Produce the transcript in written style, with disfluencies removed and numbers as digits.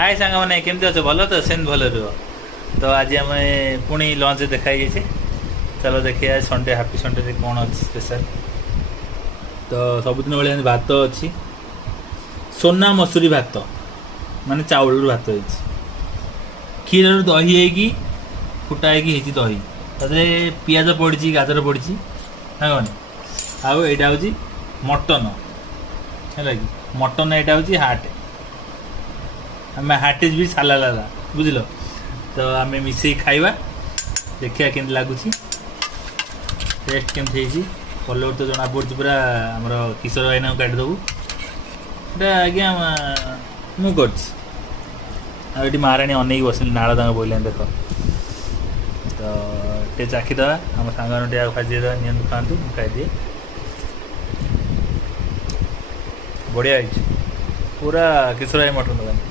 हाय सांग मैंने केमती अच्छे भल तो सेम भल रुह तो आज आम पुणी लंच देखाई चलो देखिए संडे हापी संडे कौन अच्छी स्पेशल तो सबुदिन भाई भात अच्छी सोना मसूरी भात माने चाउल भात हो क्षीर दही होगी फुटा होती दही तादे पियाज पड़ी गाजर पड़ी सांग आउ यहाँ हूँ मटन है कि मटन यहाँ हूँ हार्ट आम हार्ट भी साला लाला बुझल तो आम मिसे खाइबा देखिया केमती लगुच टेस्ट केमती कलर तो जना पड़ी पूरा आमर किशोर भाईना काटिदेबू एटा आज्ञा मु कर महाराणी अनेक बस नाड़ तक बोल देख तो टे चाखीदे आम सांग खादे नि खातु खाईदिए बढ़िया पूरा किशोर भाई मटन दुकान